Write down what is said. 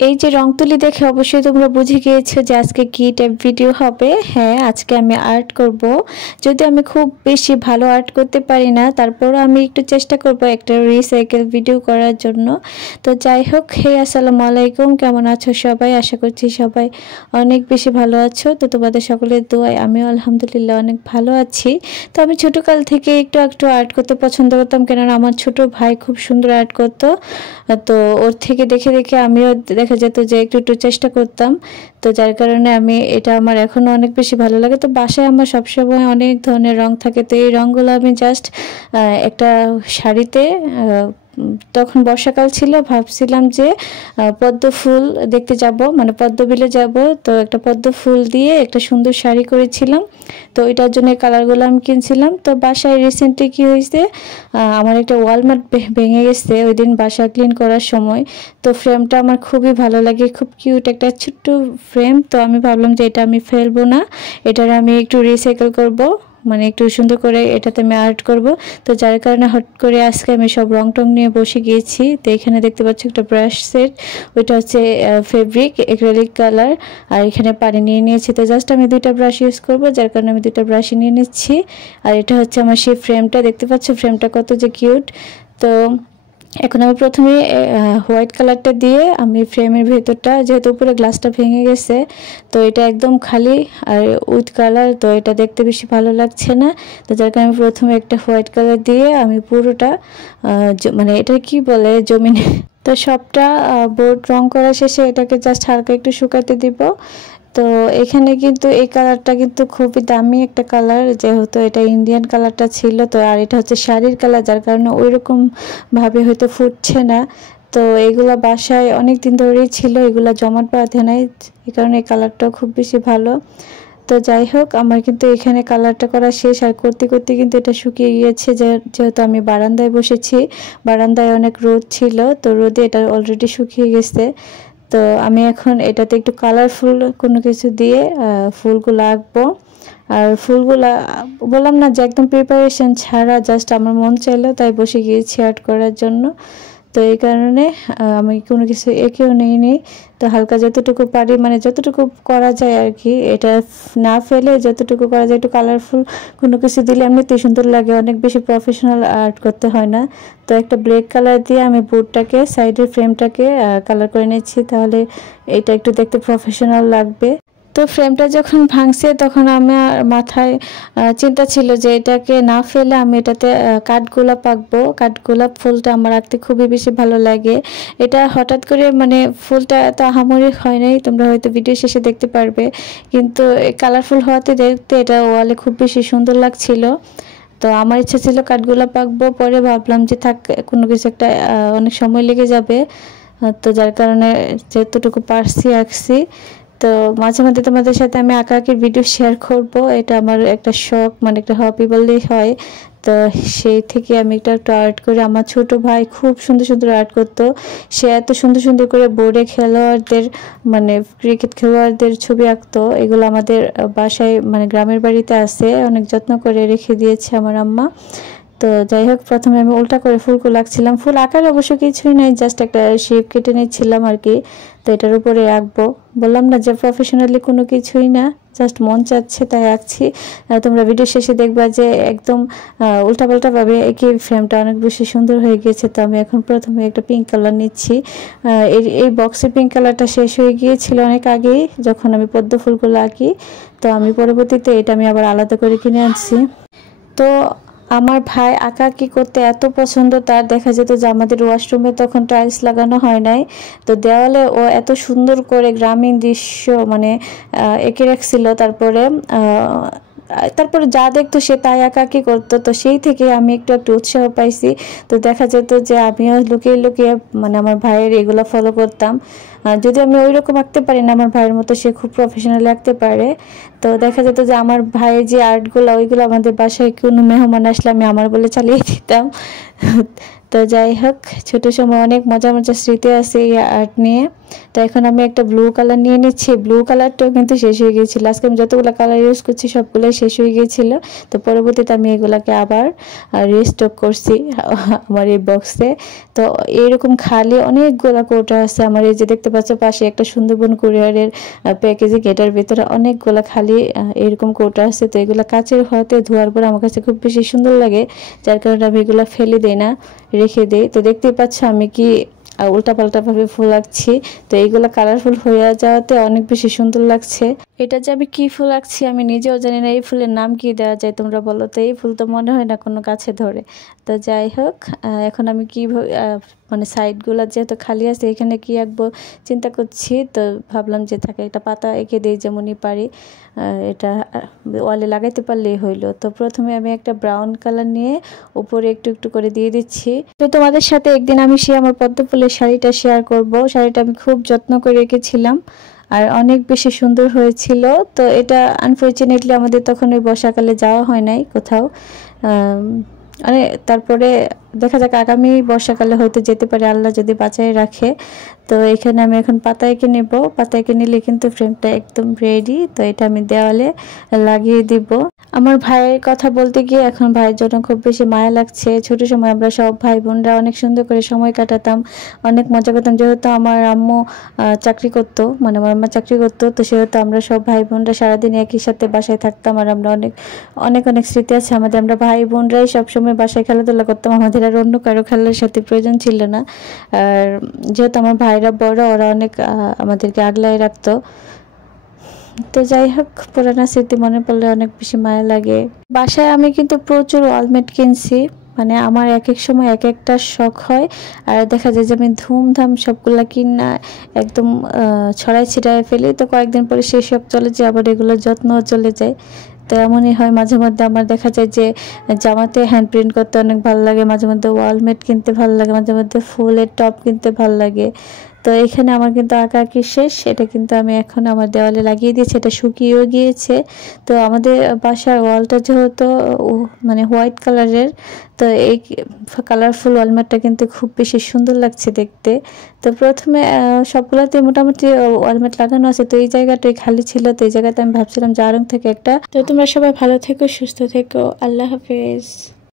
এই যে রং তুলি দেখে অবশ্যই তোমরা বুঝে গিয়েছো যে আজকে কি টাইপ ভিডিও হবে। হ্যাঁ, আজকে আমি আর্ট করব। যদি আমি খুব বেশি ভালো আর্ট করতে পারি না, তারপরও আমি একটু চেষ্টা করব একটা রিসাইকেল ভিডিও করার জন্য। তো যাই হোক, হে আসসালামু আলাইকুম, কেমন আছো সবাই? আশা করছি সবাই অনেক বেশি ভালো আছো। তো তোমাদের সকলের দোয়ায় আমিও আলহামদুলিল্লাহ অনেক ভালো আছি। তো আমি ছোটকাল থেকে একটু একটু আর্ট করতে পছন্দ করতাম, কেননা আমার ছোট ভাই খুব সুন্দর আর্ট করতো। তো ওর থেকে দেখে দেখে আমিও দেখা যেত যে একটু একটু চেষ্টা করতাম। তো যার কারণে আমি এটা আমার এখনো অনেক বেশি ভালো লাগে। তো বাসায় আমার সবসময় অনেক ধরনের রং থাকে। তো এই রংগুলো আমি জাস্ট একটা শাড়িতে তখন বর্ষাকাল ছিল, ভাবছিলাম যে পদ্ম ফুল দেখতে যাব, মানে পদ্মবিলে যাব। তো একটা পদ্ম ফুল দিয়ে একটা সুন্দর শাড়ি করেছিলাম। তো এটার জন্য কালারগুলো আমি কিনছিলাম। তো বাসায় রিসেন্টলি কি হয়েছে, আমার একটা ওয়ালমার্ট ভেঙে গেছে ওই দিন বাসা ক্লিন করার সময়। তো ফ্রেমটা আমার খুবই ভালো লাগে, খুব কিউট একটা ছোট্ট ফ্রেম। তো আমি ভাবলাম যে এটা আমি ফেলবো না, এটার আমি একটু রিসাইকেল করব, মানে একটু সুন্দর করে এটাতে আমি আর্ট করব। তো যার কারণে হট করে আজকে আমি সব রং টং নিয়ে বসে গিয়েছি। তো এখানে দেখতে পাচ্ছি একটা ব্রাশ সেট, ওইটা হচ্ছে ফেব্রিক অ্যাক্রিলিক কালার, আর এখানে পানি নিয়ে নিয়েছি। তো জাস্ট আমি দুইটা ব্রাশ ইউজ করব, যার কারণে আমি দুইটা ব্রাশই নিয়ে নিচ্ছি। আর এটা হচ্ছে আমার সেই ফ্রেমটা, দেখতে পাচ্ছ ফ্রেমটা কত যে কিউট। তো এখন আমি প্রথমে হোয়াইট কালারটা দিয়ে আমি ফ্রেমের ভেতরটা, যেহেতু উপরে গ্লাসটা ভেঙে গেছে, তো এটা একদম খালি আর উইথ কালার, তো এটা দেখতে বেশি ভালো লাগছে না। তো যার কারণে আমি প্রথমে একটা হোয়াইট কালার দিয়ে আমি পুরোটা মানে এটা কি বলে জমিনে তো সবটা বোর্ড রং করা শেষে এটাকে জাস্ট হালকা একটু শুকাতে দিব। তো এখানে কিন্তু এই কালারটা কিন্তু খুবই দামি একটা কালার, যেহেতু এটা ইন্ডিয়ান কালারটা ছিল। তো আর এটা হচ্ছে শাড়ির কালার, যার কারণে ওই রকম ভাবে হয়তো ফুটছে না। তো এগুলা বাসায় অনেক দিন ধরেই ছিল, এগুলা জমাট বাঁধে নাই, এই কারণে এই কালারটাও খুব বেশি ভালো। তো যাই হোক, আমার কিন্তু এখানে কালারটা করা শেষ, আর করতে করতে কিন্তু এটা শুকিয়ে গিয়েছে। যেহেতু আমি বারান্দায় বসেছি, বারান্দায় অনেক রোদ ছিল, তো রোদে এটা অলরেডি শুকিয়ে গেছে। তো আমি এখন এটাতে একটু কালারফুল কোনো কিছু দিয়ে ফুলগুলো আঁকবো। আর ফুলগুলা বললাম না যে একদম প্রিপারেশন ছাড়া, জাস্ট আমার মন চাইলো তাই বসে গিয়েছি আর্ট করার জন্য। তো এই কারণে আমি কোনো কিছু এঁকেও নেইনি। তো হালকা যতটুকু পারি, মানে যতটুকু করা যায় আর কি, এটা না ফেলে যতটুকু করা যায় একটু কালারফুল কোনো কিছু দিলে এমনিতেই সুন্দর লাগে, অনেক বেশি প্রফেশনাল আর্ট করতে হয় না। তো একটা ব্ল্যাক কালার দিয়ে আমি বোর্ডটাকে, সাইডের ফ্রেমটাকে কালার করে নিচ্ছি, তাহলে এটা একটু দেখতে প্রফেশনাল লাগবে। তো ফ্রেমটা যখন ভাঙছে তখন আমার মাথায় চিন্তা ছিল যে এটাকে না ফেলে আমি এটাতে কাঠগোলাপ আঁকবো। কাঠগোলাপ ফুলটা আমার আঁকতে খুবই বেশি ভালো লাগে। এটা হঠাৎ করে, মানে ফুলটা এত আহামরি হয় নাই, তোমরা হয়তো ভিডিও শেষে দেখতে পারবে, কিন্তু কালারফুল হওয়াতে দেখতে এটা ওয়ালে খুব বেশি সুন্দর লাগছিল। তো আমার ইচ্ছা ছিল কাঠগোলাপ আঁকবো, পরে ভাবলাম যে থাক, কোনো কিছু একটা অনেক সময় লেগে যাবে। তো যার কারণে যতটুকু পারছি আঁকছি। তো মাঝে মাঝে তোমাদের সাথে আমি আঁকাআঁকির ভিডিও শেয়ার করব, এটা আমার একটা শখ, মানে একটা হবি বললেই হয়। তো সেই থেকে আমি একটা আর্ট করে, আমার ছোট ভাই খুব সুন্দর সুন্দর আর্ট করতো। সে এত সুন্দর সুন্দর করে বোর্ডে খেলোয়াড়দের, মানে ক্রিকেট খেলোয়াড়দের ছবি আঁকতো। এগুলো আমাদের বাসায়, মানে গ্রামের বাড়িতে আছে, অনেক যত্ন করে রেখে দিয়েছে আমার আম্মা। তো যাই হোক, প্রথমে আমি উল্টা করে ফুলগুলো আঁকছিলাম। ফুল আঁকার অবশ্য কিছুই নাই, জাস্ট একটা শেপ কেটে নিচ্ছিলাম আর কি। তো এটার উপরে আঁকবো, বললাম না যে প্রফেশনালি কোনো কিছুই না, জাস্ট মন চাচ্ছে তাই আঁকছি। তোমরা ভিডিও শেষে দেখবা যে একদম উল্টাপাল্টা ভাবে এঁকে ফ্রেমটা অনেক বেশি সুন্দর হয়ে গেছে। তো আমি এখন প্রথমে একটা পিঙ্ক কালার নিচ্ছি। এই বক্সে পিঙ্ক কালারটা শেষ হয়ে গিয়েছিল অনেক আগেই, যখন আমি পদ্ম ফুলগুলো আঁকি। তো আমি পরবর্তীতে এটা আমি আবার আলাদা করে কিনে আনছি। তো আমার ভাই আঁকাআঁকি করতে এত পছন্দ তার, দেখা যেত যে আমাদের ওয়াশরুমে তখন টাইলস লাগানো হয় নাই, তো দেওয়ালে ও এত সুন্দর করে গ্রামীণ দৃশ্য মানে এঁকে রাখছিল। তারপরে যা দেখতো সে তাই আঁকাআঁকি করতো। তো সেই থেকে আমি একটু একটু উৎসাহ পাইছি। তো দেখা যেত যে আমিও লুকিয়ে লুকিয়ে, মানে আমার ভাইয়ের এগুলো ফলো করতাম। যদি আমি ওই রকম আঁকতে পারি না আমার ভাইয়ের মতো, সে খুব প্রফেশনালি আঁকতে পারে। তো দেখা যেত যে আমার ভাইয়ের যে আর্টগুলো, ওইগুলো আমাদের বাসায় কোনো মেহমান আসলে আমি আমার বলে চালিয়ে দিতাম। তো যাই হোক, ছোট সময় অনেক মজা মজা স্মৃতি আছে এই আর্ট নিয়ে। তো এখন আমি একটা ব্লু কালার নিয়ে নিচ্ছি। ব্লু কালারটাও কিন্তু শেষ হয়ে গিয়েছিল। আজকে আমি যতগুলো কালার ইউজ করছি সবগুলোই শেষ হয়ে গিয়েছিল। তো পরবর্তীতে আমি এগুলাকে আবার রিস্টক করছি আমার এই বক্সে। তো এইরকম খালি অনেকগুলো কৌটা আছে আমার। এই যে দেখতে পাচ্ছ পাশে একটা সুন্দরবন কুরিয়ারের প্যাকেজিং, এটার ভিতরে অনেকগুলো খালি এরকম কৌটা আছে। তো এগুলো কাচের হওয়াতে ধোয়ার পর আমার কাছে খুব বেশি সুন্দর লাগে, যার কারণে আমি এগুলো ফেলে দিই না, রেখে দিই। তো দেখতেই পাচ্ছ আমি কি উল্টাপাল্টা ভাবে ফুল আঁকছি। তো এইগুলো কালারফুল হয়ে যাওয়াতে অনেক বেশি সুন্দর লাগছে। এটা যে আমি কি ফুল আঁকছি আমি নিজেও জানি না। এই ফুলের নাম কি দেওয়া যায় তোমরা বলো তো? এই ফুল তো মনে হয় না কোনো গাছে ধরে। তো যাই হোক, এখন আমি কি মানে সাইডগুলো যেহেতু খালি আছে, এখানে কি আঁকবো চিন্তা করছি। তো ভাবলাম যে থাকে একটা পাতা এঁকে দিই যেমনই পারি, এটা ওয়ালে লাগাইতে পারলেই হইলো। তো প্রথমে আমি একটা ব্রাউন কালার নিয়ে উপরে একটু একটু করে দিয়ে দিচ্ছি। তো তোমাদের সাথে একদিন আমি আমার পদ্ম ফুলের শাড়িটা শেয়ার করব। শাড়িটা আমি খুব যত্ন করে রেখেছিলাম আর অনেক বেশি সুন্দর হয়েছিল। তো এটা আনফর্চুনেটলি আমাদের তখন ওই বর্ষাকালে যাওয়া হয় নাই কোথাও। মানে তারপরে দেখা যাক আগামী বর্ষাকালে হয়তো যেতে পারে, আল্লাহ যদি বাঁচায় রাখে। তো এখানে আমি এখন পাতা এঁকে নেব। পাতা এঁকে নিলে কিন্তু ফ্রেমটা একদম রেডি। তো এটা আমি দেওয়ালে লাগিয়ে দিব। আমার ভাইয়ের কথা বলতে গিয়ে এখন ভাইয়ের জন্য খুব বেশি মায়া লাগছে। ছোট সময় আমরা সব ভাই বোনরা অনেক সুন্দর করে সময় কাটাতাম, অনেক মজা করতাম। যেহেতু আমার আম্মু চাকরি করতো, মানে আমার আম্মা চাকরি করতো, তো সেহেতু আমরা সব ভাই বোনরা সারাদিন একই সাথে বাসায় থাকতাম। আর আমরা অনেক অনেক অনেক স্মৃতি আছে আমাদের। আমরা ভাই বোনরাই সবসময় বাসায় খেলাধুলা করতাম, আমাদের আর অন্য কারো খেলার সাথে প্রয়োজন ছিল না। আর যেহেতু আমার ভাইরা বড়, ওরা অনেক আমাদেরকে আগলায় রাখতো। তো যাই হোক, পুরানো স্মৃতি মনে পড়লে অনেক বেশি মায়া লাগে। বাসায় আমি কিন্তু প্রচুর ওয়ালমেট কিনছি, মানে আমার এক এক সময় এক একটা শখ হয়। আর দেখা যায় যে আমি ধুমধাম সবগুলা কিনা একদম ছড়াই ছিটাই ফেলি। তো কয়েকদিন পরে সেই শখ চলে যায়, আবার এগুলোর যত্নও চলে যায়। তো এমনই হয় মাঝে মধ্যে। আমার দেখা যায় যে জামাতে হ্যান্ড প্রিন্ট করতে অনেক ভালো লাগে, মাঝে মধ্যে ওয়ালমেট কিনতে ভালো লাগে, মাঝে মধ্যে ফুলের টপ কিনতে ভালো লাগে। তো এখানে আমার কিন্তু আঁকা আঁকি শেষ। এটা কিন্তু আমি এখন আমার দেওয়ালে লাগিয়ে দিয়েছি, এটা শুকিয়েও গিয়েছে। তো আমাদের বাসার ওয়ালটা যেহেতু মানে হোয়াইট কালারের, তো এই কালারফুল ওয়ালমেটটা কিন্তু খুব বেশি সুন্দর লাগছে দেখতে। তো প্রথমে সবগুলোতে মোটামুটি ওয়ালমেট লাগানো আছে। তো এই জায়গাটাই খালি ছিল, তো এই জায়গাতে আমি ভাবছিলাম যে আরং থেকে একটা। তো তোমরা সবাই ভালো থেকো, সুস্থ থেকো, আল্লাহ হাফেজ।